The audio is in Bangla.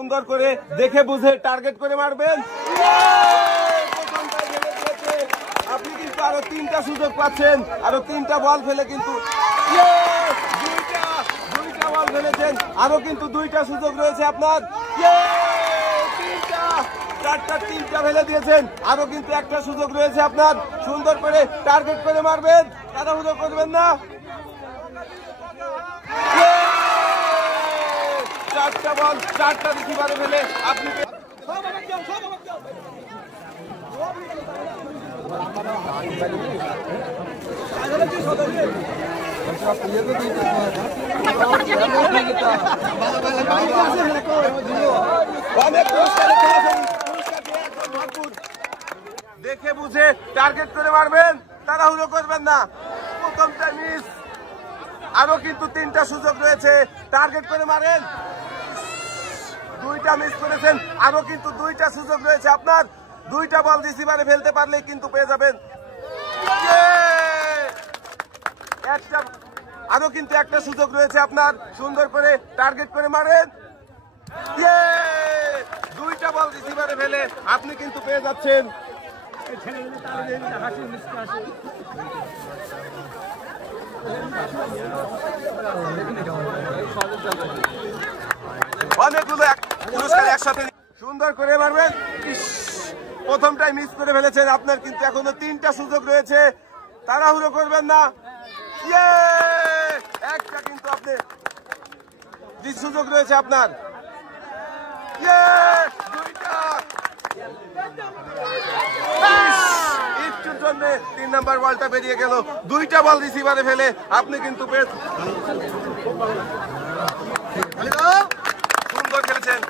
সুন্দর করে দেখে বুঝে টার্গেট করে মারবেন। আপনি কিন্তু আরো 3টা সুযোগ পাচ্ছেন, আরো 3টা বল ফেলে কিন্তু দুইটা বল ফেলেছেন, আরো কিন্তু 2টা সুযোগ রয়েছে আপনার। 3টা ফেলে দিয়েছেন, আরো কিন্তু 1টা সুযোগ রয়েছে আপনার। সুন্দর করে টার্গেট করে মারবেন, তাড়াহুড়ো করবেন না। 4টা বল 4টা রিসিভারে ফেলে আপনি দেখে বুঝে টার্গেট করে মারবেন, তাড়াহুড়ো করবেন না। প্রথমটা মিস, আরো কিন্তু 3টা সুযোগ রয়েছে, টার্গেট করে মারেন। 2টা মিস করেছেন, আরো কিন্তু 2টা সুযোগ রয়েছে আপনার। 2টা বল রিসিভারে ফেলতে পারলেই কিন্তু পেয়ে যাবেন। আরো কিন্তু 1টা সুযোগ রয়েছে আপনার, সুন্দর করে টার্গেট করে মারেন। 2টা বল রিসিভারে ফেলে আপনি কিন্তু পেয়ে যাচ্ছেন। অনেকগুলো পুরস্কার একসাথে সুন্দর করে মারবেন। প্রথমটাই মিস করে ফেলেছেন, আপনার কিন্তু এখনো 3টা সুযোগ রয়েছে, তাড়াহুড়ো করবেন না। একটা কিন্তু আপনি সুযোগ রয়েছে আপনার। 3 নাম্বার বলটা বেরিয়ে গেল। 2টা বল রিসিভারে ফেলে আপনি কিন্তু সুন্দর খেলেছেন।